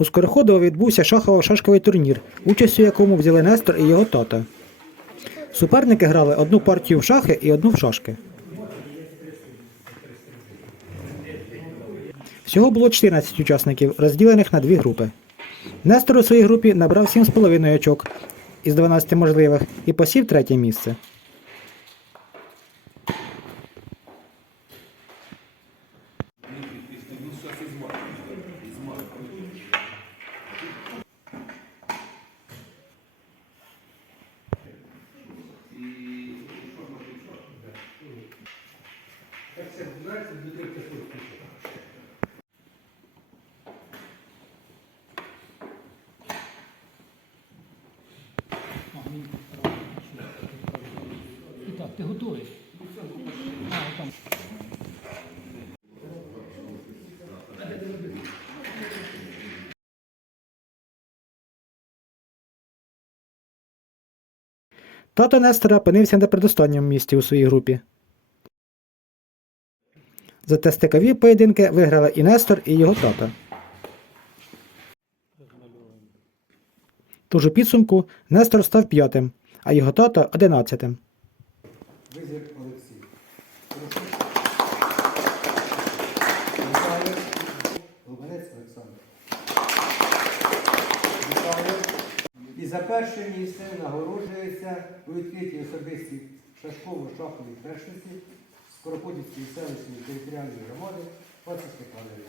У Скороходово відбувся шахово-шашковий турнір, участь у якому взяли Нестор і його тато. Суперники грали одну партію в шахи і одну в шашки. Всього було 14 учасників, розділених на дві групи. Нестор у своїй групі набрав 7,5 очок із 12 можливих і посів третє місце. І так, ти готовий? А, там. Тато Нестора опинився на передостанньому місці у своїй групі. Зате стикові поєдинки виграли і Нестор, і його тато. Тож у підсумку Нестор став п'ятим, а його тато одинадцятим. І за перше місце нагороджується у відкритій особистій шашково-шаховій першості Скороходівської селищної територіальної громади Паця Степанович.